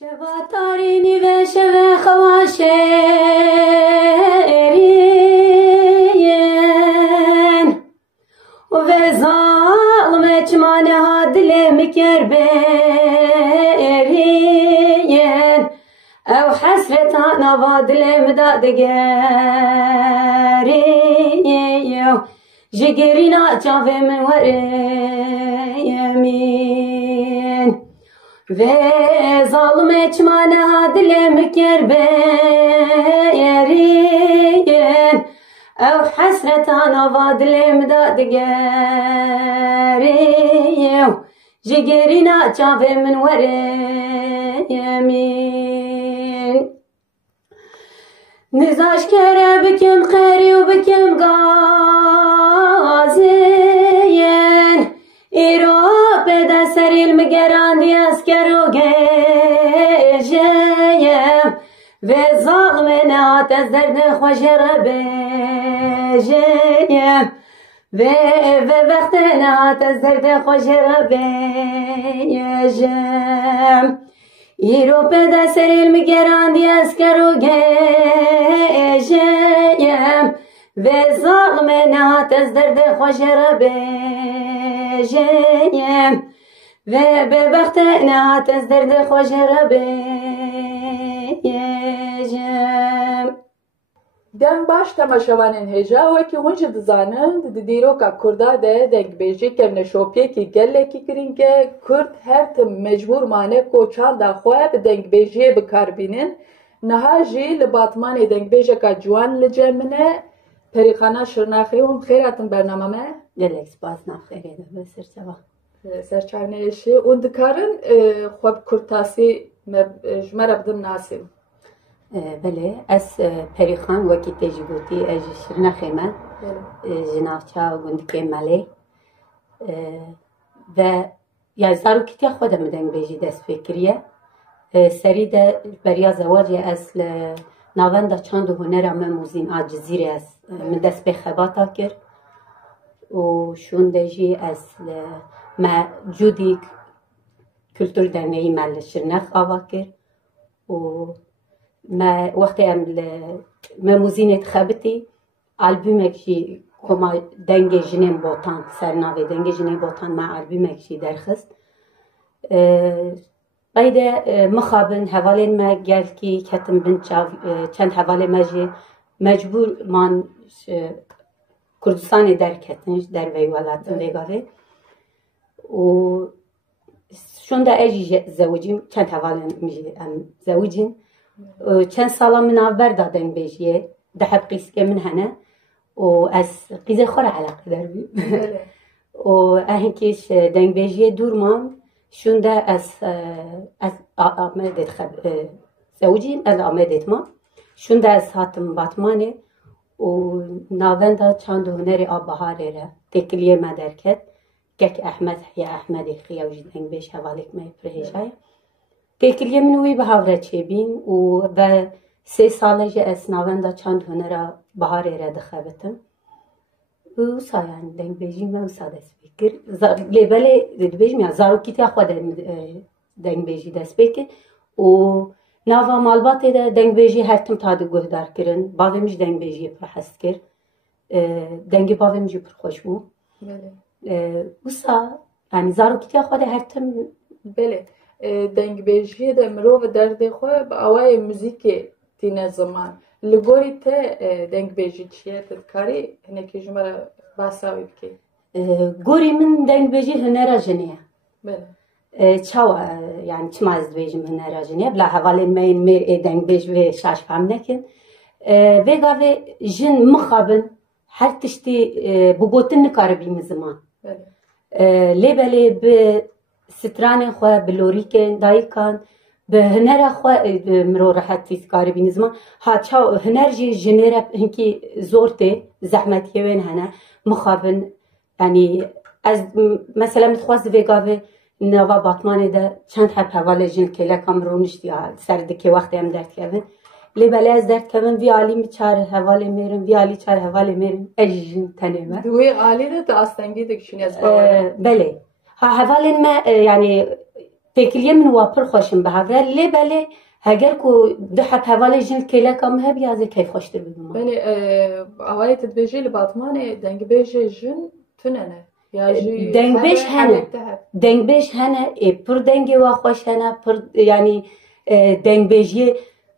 شباتاريني وشبه خواشرين وظالمة جمانها دلم كربين أو حسرة نبا دلم دادقارين جگرينا جاوه من وريمين ve zalim etmane dilem kerbeyen ev hasretan ava dilem dadgeriyev jigerina çave min vereyemin nizaş kere bikim kheri u bikim gaziyen İrope'de seril mi gerandi asker o geceyem ve zalmene atez derde hoşere bejeyem ve vaktene atez derde hoşere bejeyem İrope'de seril mi gerandi asker o geceyem ve zalmene atez derde hoşere bejeyem ve bebaktene atez derde hoşere bejeyem. Dem baş temaşavanên hêja wekî hûn jî dizanin di dîroka Kurda de dengbêjî kevneşopiyekî gelekî girîng e. Kurd her tim mecbûr mane ku çanda xwe bi dengbêjiyê bikarbînin. Niha jî li batmanê dengbêjeka ciwan li cem min e. Perîxana Şirnexê hûn xêr hatin bername me. Gelek spas nafxerê de serçava. Serçavneyê û dikarin xwe bi kurtasî ji me re bidin nasî. Belê ez perîxan wekî tê jî gotî ez ji Şirnexê me ji navçeya gundikê Melê ve ya zarokîtiya xwe de min dengbêjî dest pê kiriye. Serî de beriya zewacê ez li navenda çand û hunera me Mûzîn a Cizîrê ez min dest pê xebata kir û şûn de jî ez li me Cûdî Kültûr Derneğî me li Şirnex ava kir û me wextê em li me Mûzînê dixebitî albûmek jî koma dengê jinên botan sernavê dengê jinên botan me albûmek jî derxist. Beyde mixabin hevalên me gelkî ketim bin çav çend hevalê me jî mecbûr man Kurdistanê derketin ji derveyî welatin vêgavê û şûn de ez jî zewicîm çend hevalên min jî em zewicîn. Çend sala min avber da dengbêjiyê diheb qîskê min hene û ez qîzê xwe re eleqedar bûm û ehinkî ji dengbêjiyê dûr mam. Şûn de ez Amedê zewicîm ez Amedê mam. Şûn de ez hatim Batmanê û navenda çand û hunerê a Biharê re têkiliyê me derket. Gek Ehmed Heye Ehmedê xiyew jî dengbêj hevalek me pir hêja ye. Têkiliyê min wî bi hav re çêbîn û ve 3 sale jî ez navenda çand hunera Biharê re dixebitim. Wisa yani dengbêjî me wisa dest pê kir. Lêbelê dibêjim ya zarokîtiya xwe de dengbêjî dest pê kir û nava malbatê de dengbêjî her tim ta diguhdar kirin. Bavê min jî dengbêjiyê pir hez kir. Dengê bavê min jî pir xweş bû. Wisa yani zarokîtiya xwe de her tim Belê. Dengbêjiyê de mirov derdê xwe bi awayê muzîkê tîne ziman. Li gorî te dengbêjî çi ye? Tu dikarî hinekî ji me re basa wê bikî? Gorî min dengbêjî hunera jinê ye. Belê. Çawa yani çima ez dibêjim hunera jinê ye. Bila hevalên me yên mêr ê dengbêj vê şaş fehm nekin. Vêgavê jin mixabin her tiştî bi gotin nikaribînin ziman. Lêbelê bi stranên xwe bi lorîkên dayikan bi hunera xwe mirov rehetî dikaribînin ziman. Ha çawa huner jî jinê re hinkî zor tê zehmetiyê wên hene mixabin yani ez mesela min dixwast vêgavê nava Batmanê de çend heb hevalê jin kêleka mirov niştiya ser dikê wextê em derdkevin. Lêbelê ez derdkevin vî alî min çar hevalê mêrin vî alî çar hevalê mêrin ez jî jin tenê me. Di wê alî de tu astengî dikişînî ez Belê. Ha hevalên me yani تکلیه من واپر خوشم به هفته لی بله هگر کو ده حب حواله جن کلا کم هب یازه کیف خوشتر بگم بله اوای تدبیجی لباتمانه دنگ بیجی جن تننه یا جی دنگ بیش هنه پر دنگ و خوش هنه پر یعنی دنگ بیجی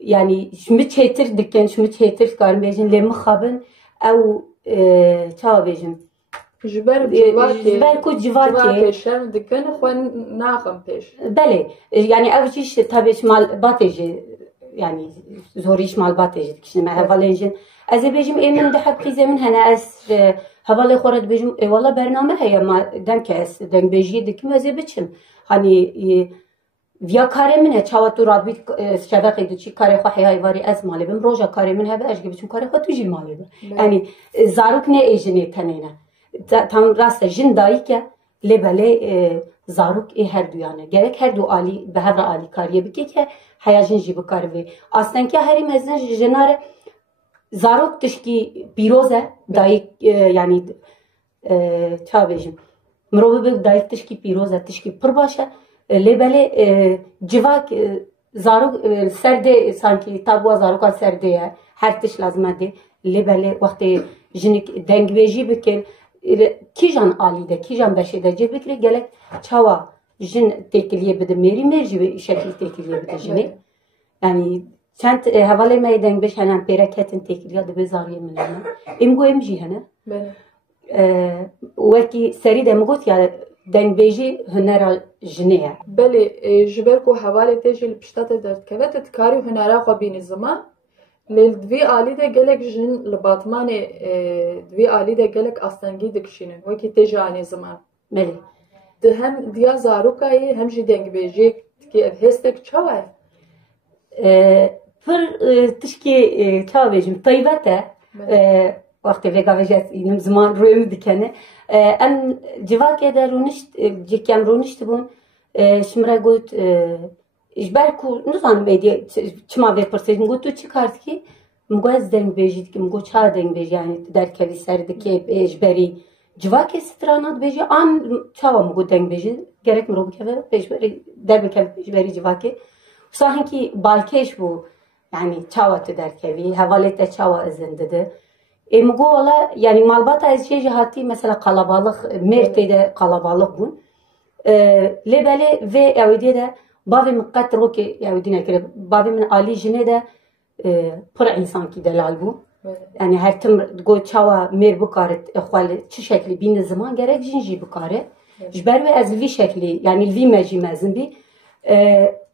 yani şimdi çetir dikken şimdi çetir karım bejin lemi xabın ev çava bejim jiber ku civatke peşem dikken xwen naxım peş bele yani ev çiş tabi mal bateji yani zor iş mal bateji dikişim havalenjin ez bejim emin de hep qizemin hana ez havalı xorat bejim valla bername heye ma dem ki ez den beji dikim ez biçim hani via kare min he çava tu rabit şebeke diçi kare xo hayvari ez mali bim roja kare min hebe ez gibi çun kare xo tu jil mali yani zaruk ne ejine tenene tam rast jin daike lebele zaruk her duyane gerek her du ali behevra ali kariye bike ki hayajin jibu karve aslen ki her mezin jenare zaruk tişki piroze daik yani çavejim mrobe daik tişki piroze tişki pırbaşa lebele civak zaruk serde sanki tabuğa zaruka serde ya her tiş lazım edi lebele vakti jinik dengveji bikin kijan alide kijan beşede cebikle gelek çava jin tekiliye bide meri merci bir şekil tekiliye bide jini yani çent havale meyden beş hanen pereketin tekiliye de bezariye minna imgo emji hene وەکی سەری دەمگوت یا دەنگبێژی هونەرە ژنەیە بەێ ژبەر و هەوارێ تێژی لە پشتاتە دەردکەوێت کاری هونەرا خۆ بینی زمان لێ دوی ئالیدە gelek ژن لە باتمانێ دوی ئالیدە gelek ئاستەنگی دکشینن وەکی تێژی ئانێ زمان بەێ هەم دیا زارۆکایی هەم ژی دەنگبێژێک هێستێک چاوایە پر tişkî çavêjim taybet e وقتی وگاویجت اینم زمان رویم دکانه ام جواکه در رونشت جکم رونشت بون شمره گوت اجبار کو نزان بیدی چما وی پرسیدم گوت تو چی کارد کی مگو از دنگ بیجید کی مگو چا دنگ بیجی یعنی در کوی سرد کی اجباری جواکه سترانات بیجی آن چاوا مگو دنگ بیجی gerek مرو بکه اجباری در بکه اجباری جواکه ساهن کی بالکش بو yani çava tu der kovi havalete çava izindidi Mgo valla yani malbata ez şey hati mesela kalabalık Mert'te kalabalık bun. Lebele ve evde de bavi mukkat roke evde ne kere bavi min ali jine de pır insan ki delal bu. Yani her tim go çava mer bu karet xwal çi şekli bin zaman gerek jinji bu kare. Jber ve ez vi şekli yani vi meji mezin bi.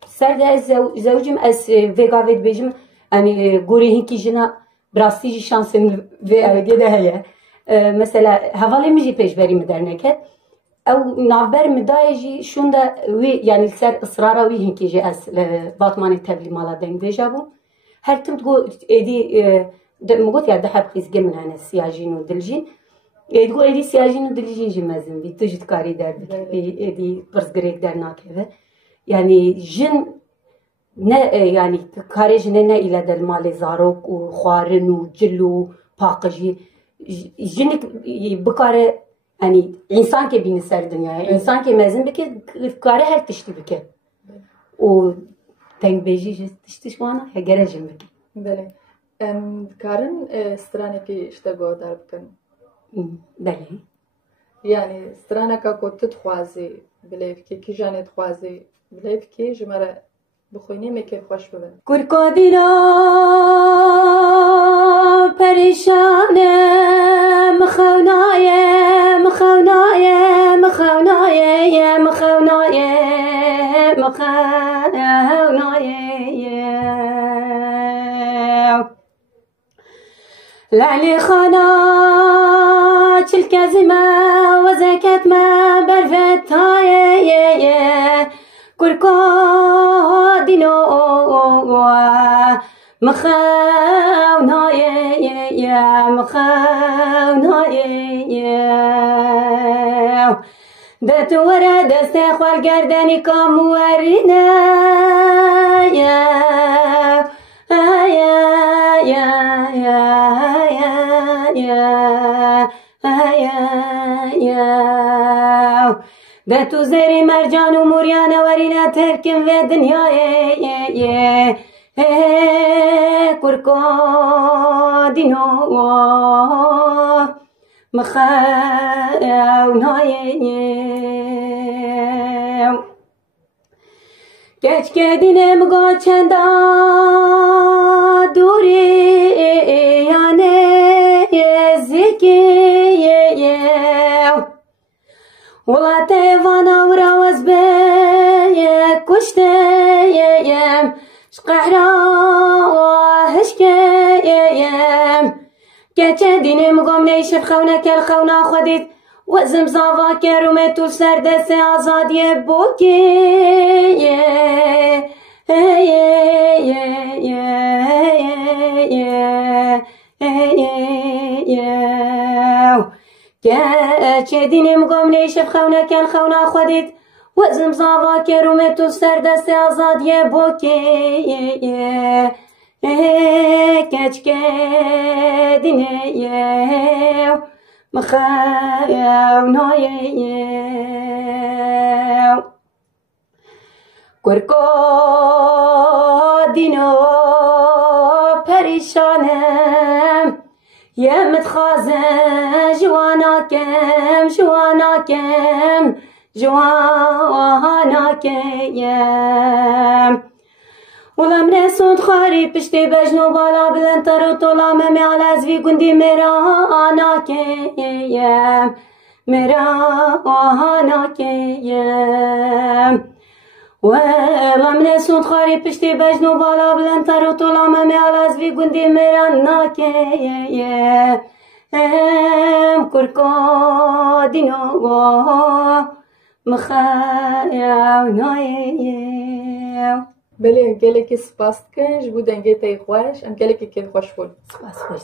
Serde ez zevcim ez vegavet bejim yani gori hinki jina Brastîjî şansım ve evde de heye. Mesela havalı mı peşberi mi derneket? Ev navber mi daye jî şunda ve yani ser ısrara ve hinki jî ez batmanê tevlîmala deng veja bû. Her tim go êdî migot ya de hep xîzge min hene siyajîn û diljîn. Go êdî siyajîn û diljîn jî mezin bî. Tu jî dikarî derbikî êdî pirsgirêk dernakeve. Yani jin ne yani karejine ne ile del mali zarok u xwarin u cil u paqiji jinik bikare yani insan ke bini ser dünyaya insan ke mezin bike kare her tişti bike o tengbeji tişti şwana ya gerejim bike bele karın straneki işte godar bikin bele yani straneka ko tu xwazi bile ki janet xwazi bile ki jmara بخوینی میکر خوش ببین کرکادینا پریشانه مخونایه مخونایه مخونایه مخونایه مخونایه لعلی خانا چلکزمه و زکتمه برفتایه کرکادینو مخونایه مخونایه دتوره دست خوال گردنی کامورینه ده تو زری مرجان و موریان ورینه ترکم و دنیای کرکا دینو مخاونای geç kedinem goçenda duri yani zikiye ola tevana vravaz be kuşteyem şqahra hışkeyem geç edinim gomneyşib xavna kel xavna xodit وزم زاوا کرومه تو سردس آزادی بوکیه که دینم گم نیشف خونه کن خونه خودید وزم زاوا کرومه تو سردس آزادی بوکیه کچ که دینه مخاونای کرکا دینو پریشانم یه متخازن جواناکم ولم رسوند خاری پشتی بجنو بالا بلندتر و طولام میال از وی گندی مراناکیم ولم رسوند خاری پشتی بجنو بالا بلندتر و طولام میال از وی گندی مراناکیم کرکا دینو مخاونایم بله gelekî spas dikin ji bo dengê te xweş em gelekî kêf xweş bûn. Spas xweş.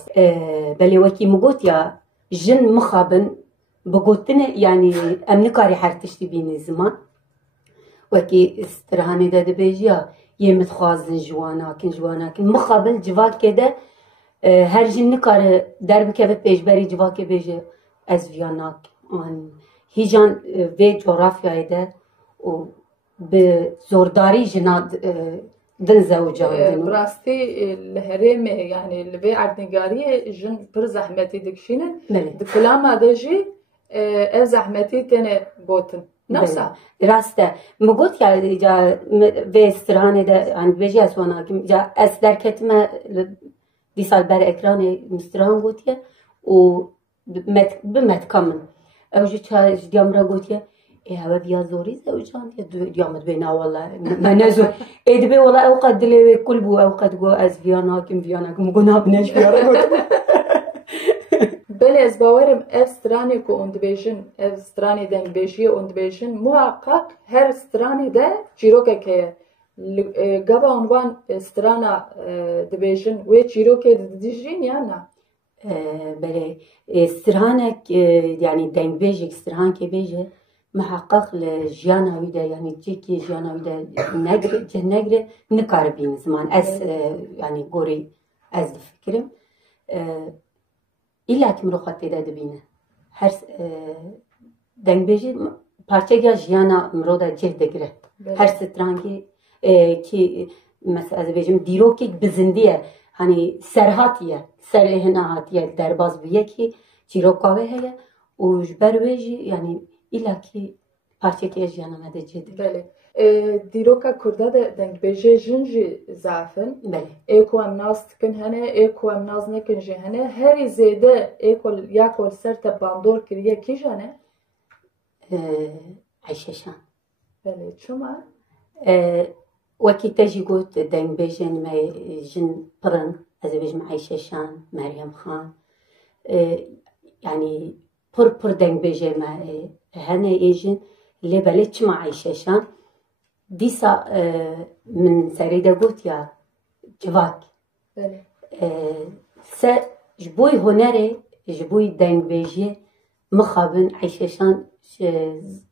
Belê wekî min gotiya jin mixabin bi gotinê yanî em nikarî her tiştî bînî ziman. Wekî stirhanê de dibêjiya yê min dixwazin ji wan nakin mixabin civakê de her jin nikare derbikeve pêşberî civakê bêje ez viya nakim. Hîjan vê coğrafyayê de û bi zordari jina din zewca bi rastî li herêmê yanî li vê erdnîgariyê jin pir zehmetî dikişînin di kulama de jî ev zehmetî têne gotin newsa rast e min gotiya vê stirhanê de bêje ez wan nakim ez derketime dîsal ber ekranê stirhan gotiye û bi metka min ew jî diya min re gotiye هوا بیا زوری زوجان دیامد بین اولا من نزو ادبی ولا اوقات دلی کل بو اوقات گو از ویاناکم گناه بنش بیارم بله از باورم ev stranê ku on dibêjin ev stranê dengbêjiyê on dibêjin muhakkak her stranê de çîrokek heye gava onvan strana dibêjin wê çîrokê didijîn ya na bele stranek yani dengbêjek strankê bêje محقق لجیانا ویده یعنی چیکی جیانا ویده نگره نکاره بین زمان از یعنی گوری از فکرم ایلا که مروخات پیدا دبینه هر دنگ بیجی parça ya jiyana miroda cev degire her strangî ki mesela ez bêjim dîrokek bizindiye hani serhat ye serê hina hatiye derbas bûye ki çîroka wê heye û ji ber wê jî yani illaki parçekê jiyana me de cev dikire dîroka Kurda de dengbêjê jin jî zafin ê ku em nas dikin hene ê ku em naz nekin jî hene herî zêde ê ku ya ku li ser te bandor kiriye kîjan e Ayşeşan çima wekî te jî got dengbêjên me jin pirin ez ê bêjim Ayşeşan Meryem Xan yani pir dengbêjê me hene ê jin lê belê çima Ayşeşan dîsa min serê de gotiya civak se ji bo hunerê ji bo dengbêjiyê mixabin Ayşeşan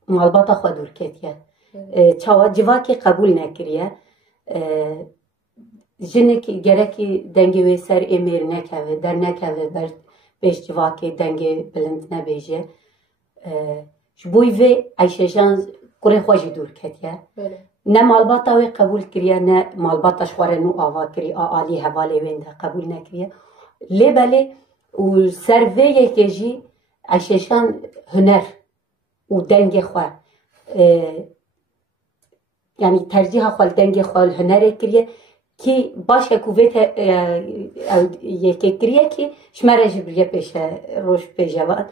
malbata xwe dûr ketiye çawa civakê qebûl nekiriye jinekî gerekî dengê wê ser êmêr nekeve dernekeve ber pêş civakê dengê bilind nebêje جبوی و عیششان کره خوشی دور کتیه نه مالباتا وی قبول کریه نه مالباتاش خواره نو آوا کری آلی حوالی وینده قبول نکریه لی بله و سر وی یکیجی عیششان هنر و دنگ خواه یعنی ترجیح خواه دنگ خواه هنر کریه کی باشه کویت یکی کریه کی شماره جبریه پیشه روش پیشه وان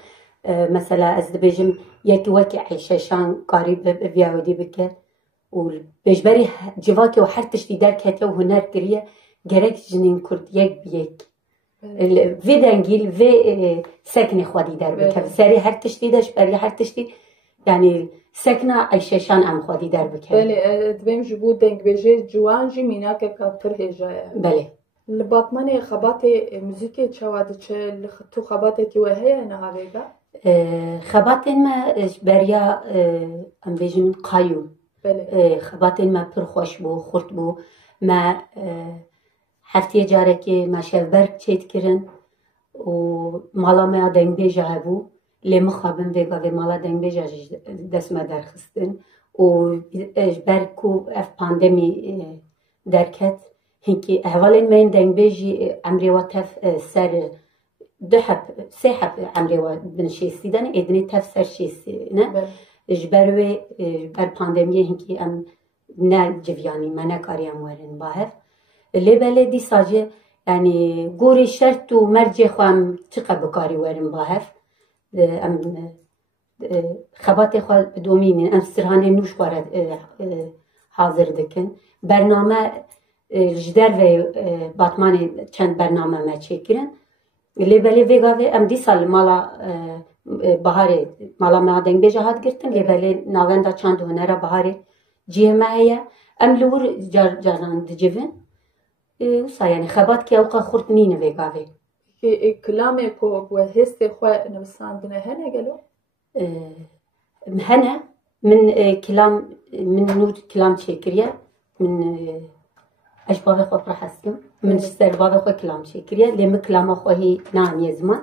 مثلا از دبیجم یکی وکی عیششان کاری بیاودی بکر و بجبری جواکی و هر تشتی در کتیه و هنر کریه گرک جنین کرد یک بیک وی دنگیل وی سکنی خودی در بکر سری هر تشتی داشت بری هر تشتی یعنی سکنه عیششان ام خودی در بکر بله دبیم جبو دنگ بیجه جوان جی مینا که کپر هجایه بله لباتمان خبات موزیک چواده چه تو خبات کی وهیه نهاویگا خبات ما بریا ام بیجن قایون خبات ما پر خوش بو خورد بو ما هفته جاره که ما شلبرگ چیت کرن و مالا ما دنگ بیجه هبو لی مخابن ویگا و مالا دنگ بیجه دست ما درخستن و برکو اف پاندمی درکت هنکی احوالین من دنگ بیجی امری و تف سر دو حب سه حب امری و بنشیستی دن ادنی تف سر شیستی نه جبروی بر پاندمی هنکی ام نه جویانی من نکاریم ورن باهف لی بله دی ساجه یعنی گوری شرط و مرجع خوام چقدر بکاری ورن باهف ام خبات خواه دومینین ام سرهانه نوش وارد حاضر دکن برنامه جدر و باتمان چند برنامه ما چکرن لی بله ویگا و ام دی سال مالا بهاره مالا ما دنگ بیجه هات گرتن لی بله ناونده چند هنره بهاره جیه ما هیا ام لور جاران دجوین وسا یعنی خبات که اوقا خورد نینه ویگا وی کلامه کو و هست خواه نوستاندنه هنه گلو؟ هنه من کلام من نور کلام چکریه من اشباه خواه پر حسکم من سرباه خواه کلام چکریه لی من کلام خواهی نامی زمان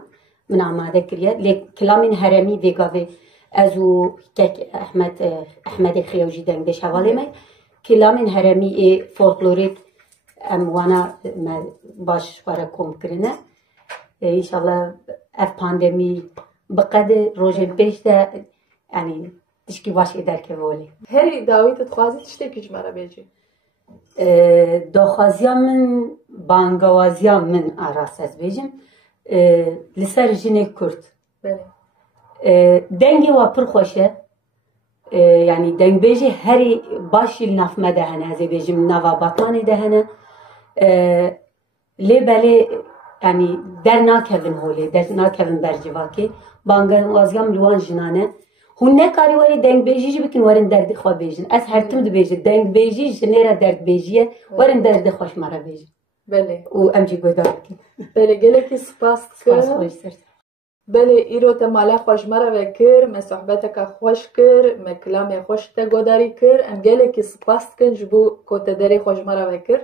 من آماده کریه لی کلام هرمی ویگاوی ازو که احمد خیوجی دنگش حواله می کلام هرمی فولکلوریک اموانا باش وارا کم کرنه انشالله اف پاندمی بقدر روژه بیش ده یعنی تشکی باشه درکه ولی هری داویت تخوازی تشتی کج مرا بیجی داخازیا من بانگوازیا من آراس از بیجم لسر جنه کرد دنگی و پر خوشه یعنی دنگ بیجی هری باشی نفمه دهنه از بیجم نوا بطانه دهنه لی بله یعنی در ناکوین هولی در ناکوین برجواکی بانگوازیا ملوان جنانه هون نکاری وری دنگ بیجی بکن ورن درد خواه بیجن از هر تم دو بیجن دنگ بیجی جنیره درد بیجیه ورن درد خوش مرا بیجن بله و امجی گویدار بکن بله گله کی سپاس سپاس خوش سرد بله ایرو تمالا خوش مرا وکر ما صحبت که خوش کر ما کلام خوش تا گوداری کر ام گله کی سپاس کن جبو کوت دری خوش مرا وکر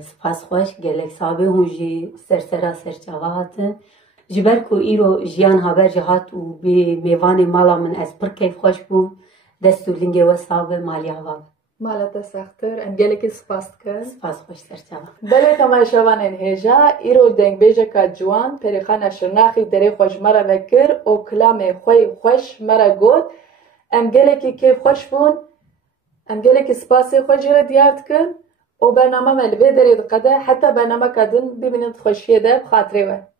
سپاس خوش گله صابه هونجی سرسرا سرچاواتن جبر کو ایرو جیان هابر جهات و به میوان مالا من از پر کیف خوش بوم دستو لنگه و صابه مالی هوا مالا تسختر انگله کی سپاس کن سپاس خوش سرچاوا بله تماشاوان هجا ایرو دنگ بیجه که جوان پریخان شرناخی دری خوش مرا وکر او کلام خوش مرا گود انگله کی کیف خوش بون انگله کی سپاس خوش جره دیارت کن او برنامه ملوی درید قده حتی برنامه کدن ببینید خوشیه ده بخاطره و